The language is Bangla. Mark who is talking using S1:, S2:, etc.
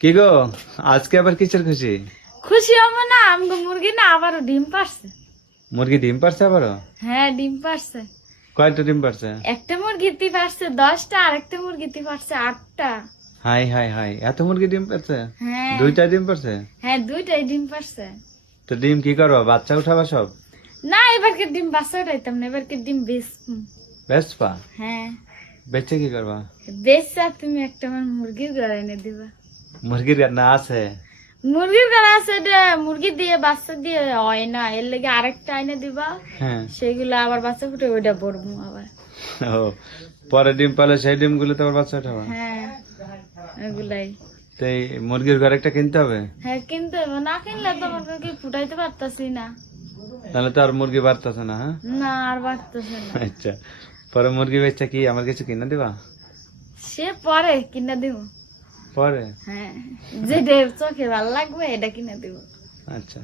S1: কি গো আজকে আবার কিসের খুশি?
S2: খুশি হব না আমগো মুরগি না আবারও ডিম পারছে।
S1: মুরগি ডিম পারছে আবারও?
S2: হ্যাঁ ডিম পারছে।
S1: কয়টা ডিম পারছে?
S2: একটা মুরগিতে পারছে দশটা আরেকটা মুরগিতে পারছে আটটা।
S1: হাই হাই হাই এত মুরগি ডিম পারছে?
S2: হ্যাঁ।
S1: দুইটা ডিম পারছে?
S2: হ্যাঁ দুইটাই ডিম পারছে।
S1: তো ডিম কি করব বাচ্চা উঠাবা সব?
S2: না এবারকে ডিম বাচ্চা উঠাইতাম না এবারকে ডিম বেশ
S1: পা
S2: হ্যাঁ।
S1: বেচে কি করবা?
S2: বেচা তুমি একটা আমার মুরগির এনে দিবা।
S1: মুরগির না আছে?
S2: মুরগির ঘর আছে এটা মুরগি দিয়ে বাচ্চা দিয়ে হয় না এর লেগে আরেকটা এনে দিবা।
S1: হ্যাঁ।
S2: সেগুলো আবার বাচ্চা ফুটে ওইটা বড়বো আবার।
S1: ও পরে ডিম পালে সেই ডিমগুলো তো আবার বাচ্চা উঠাবা
S2: হ্যাঁ ওগুলাই
S1: তো মুরগির ঘর একটা কিনতে হবে?
S2: হ্যাঁ কিন্তু না কিনলে তো আমার কি ফুটাইতে পারতাছি না।
S1: তাহলে তো আর মুরগি বাড়তেছে না হ্যাঁ?
S2: না আর পারতেছে না।
S1: আচ্ছা পরে মুরগি বেচা কি আমার কিছু কিনে দিবা?
S2: সে পরে কিনা দিব।
S1: পরে?
S2: হ্যাঁ যেটা চোখে ভালো লাগবে এটা কিনে দেবো।
S1: আচ্ছা।